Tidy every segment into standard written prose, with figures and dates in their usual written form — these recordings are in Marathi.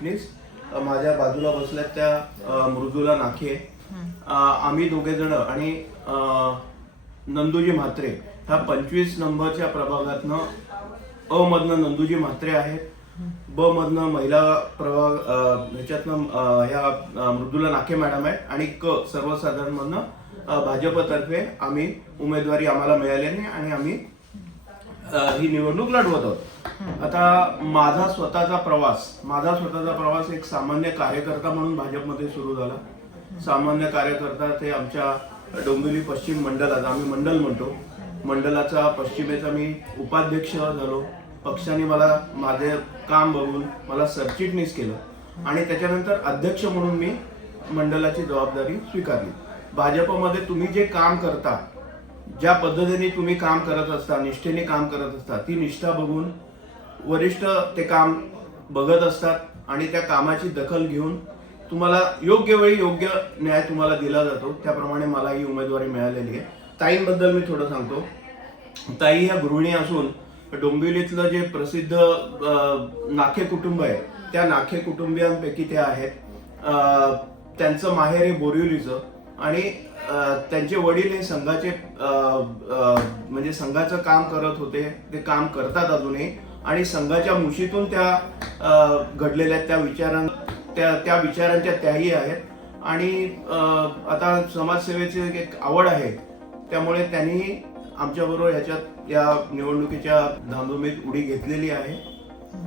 चिटणीस, माझ्या बाजूला बसल्यात त्या मृदुला नाखे, आम्ही दोघे जण आणि नंदूजी म्हात्रे ह्या 25 नंबरच्या प्रभागातनं अ मधनं नंदूजी म्हात्रे आहेत, ब मधनं महिला प्रभाग ह्याच्यातनं ह्या मृदुला नाखे मॅडम आहे आणि क सर्वसाधारण मधनं भाजपतर्फे आम्ही उमेदवारी आम्हाला मिळाल्याने आणि आम्ही ही निवडणूक लढवत आहोत। आता माझा स्वतःचा प्रवास एक सामान्य कार्यकर्ता म्हणून भाजपमध्ये सुरू झाला। सामान्य कार्यकर्ता ते आमच्या डोंबिवली पश्चिम मंडलात, आम्ही मंडल म्हणतो, मंडलाचा पश्चिमेचा मी उपाध्यक्ष झालो। पक्षाने मला माझे काम बघून मला सरचिटणीस केलं आणि त्याच्यानंतर अध्यक्ष म्हणून मी मंडलाची जबाबदारी स्वीकारली। भाजपमध्ये तुम्ही जे काम करता, ज्या पद्धतीने तुम्ही काम करत असता, निष्ठेने काम करत असता, ती निष्ठा बघून वरिष्ठ ते काम बघत असतात आणि त्या कामाची दखल घेऊन तुम्हाला योग्य वेळी योग्य न्याय तुम्हाला दिला जातो। त्याप्रमाणे मला ही उमेदवारी मिळालेली आहे। ताईंबद्दल मी थोडं सांगतो। ताई ह्या गृहिणी असून डोंबिवलीतलं जे प्रसिद्ध नाखे कुटुंब आहे त्या नाखे कुटुंबियांपैकी त्या आहेत। त्यांचं माहेर हे बोरिवलीचं आणि त्यांचे वडील हे संघाचे म्हणजे संघाचं काम करत होते, ते काम करतात अजूनही आणि संघाच्या मुशीतून त्या घडलेल्या त्या विचारांच्या त्याही आहेत आणि आता समाजसेवेची एक आवड आहे, त्यामुळे त्यांनी आमच्याबरोबर ह्याच्यात या निवडणुकीच्या धामधुमीत उडी घेतलेली आहे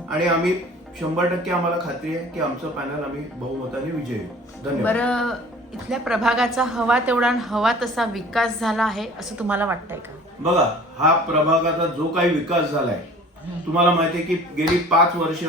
आणि आम्ही 100% आम्हाला खात्री आहे की आमचं पॅनल आम्ही बहुमताने विजयी होऊ। धन्यवाद। बरं, इथल्या प्रभागाचा हवा तेवढा हवा तसा विकास झाला आहे असं तुम्हाला वाटतंय का? बघा, हा प्रभागाचा जो काही विकास झालाय, तुम्हाला माहिती आहे की गेली 5 वर्ष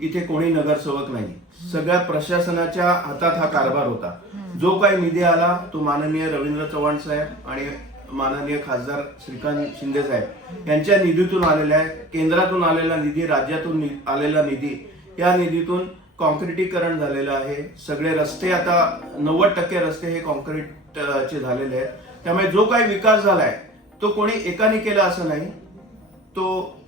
इथे कोणी नगरसेवक नाही, सगळ्या प्रशासनाच्या हातात हा कारभार होता। जो काही निधी आला तो माननीय रवींद्र चव्हाण साहेब आणि माननीय खासदार श्रीकांत शिंदे साहेब यांच्या निधीतून आलेला आहे। केंद्रातून आलेला निधी, राज्यातून आलेला निधी, या निधीतून कॉन्क्रिटीकरण झालेलं आहे। सगळे रस्ते आता 90% रस्ते हे कॉन्क्रीटचे झालेले आहेत। त्यामुळे जो काही विकास झालाय तो कोणी एकाने केला असं नाही, तो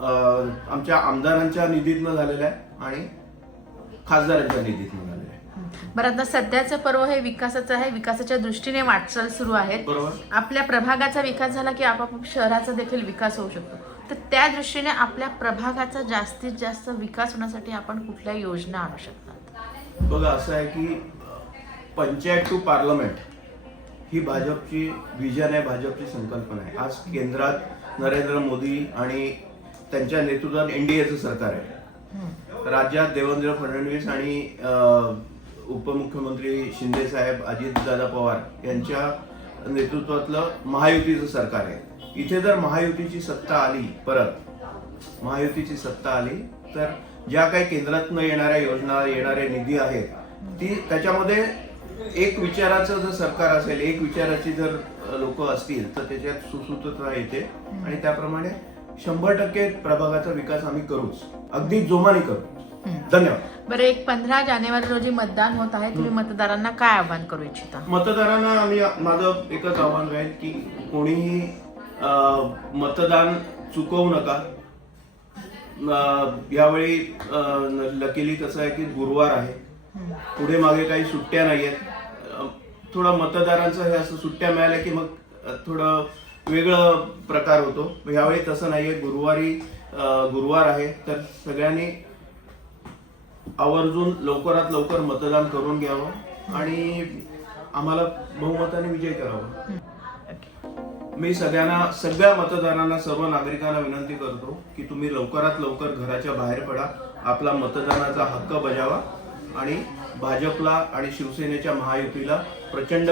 आमच्या आमदारांच्या निधीतनं झालेला आहे आणि खासदारांच्या निधीतनं झालेला आहे। बरं, आता सध्याचं पर्व हे विकासाचं आहे, विकासाच्या दृष्टीने वाटचाल सुरू आहे। बरोबर। आपल्या प्रभागाचा विकास झाला की आपाप शहराचा देखील विकास होऊ शकतो, तर त्या दृष्टीने आपल्या प्रभागाचा जास्तीत जास्त विकास होण्यासाठी आपण कुठल्या योजना आणू शकतात? बघा, असं आहे की पंचायत टू पार्लमेंट ही भाजपची विजन आहे, भाजपची संकल्पना आहे। आज केंद्रात नरेंद्र मोदी आणि त्यांच्या नेतृत्वात एनडीएचं सरकार आहे। राज्यात देवेंद्र फडणवीस आणि उपमुख्यमंत्री शिंदे साहेब, अजितदादा पवार यांच्या नेतृत्वातलं महायुतीचं सरकार आहे। इथे जर महायुतीची सत्ता आली, परत महायुतीची सत्ता आली, तर ज्या काही केंद्रातनं येणाऱ्या योजना, येणारे निधी आहेत, ती त्याच्यामध्ये एक विचाराचं जर सरकार असेल, एक विचाराची जर लोक असतील, तर त्याच्यात सुसूत्रता येते आणि त्याप्रमाणे 100% प्रभागाचा विकास आम्ही करूच, अगदी जोमाने करू। धन्यवाद। बरं, एक 15 जानेवारी रोजी मतदान होत आहे, तुम्ही मतदारांना काय आवाहन करू इच्छिता? मतदारांना माझं एकच आव्हान राहील की कोणीही मतदान चुकवू नका। यावेळी लकीली कसं आहे की गुरुवार आहे, पुढे मागे काही सुट्ट्या नाही आहेत। थोडं मतदारांचं हे असं सुट्ट्या मिळाल्या की मग थोडं वेगळं प्रकार होतो, यावेळी तसं नाहीये। गुरुवार आहे, तर सगळ्यांनी आवर्जून लवकरात लवकर मतदान करून घ्यावं आणि आम्हाला बहुमताने विजय करावा। मी सगळ्या मतदारांना, सर्व नागरिकांना विनंती करतो की तुम्ही लवकरात लवकर घराच्या बाहेर पडा, आपला मतदानाचा हक्क बजावा आणि भाजपला आणि शिवसेनेच्या महायुतीला प्रचंड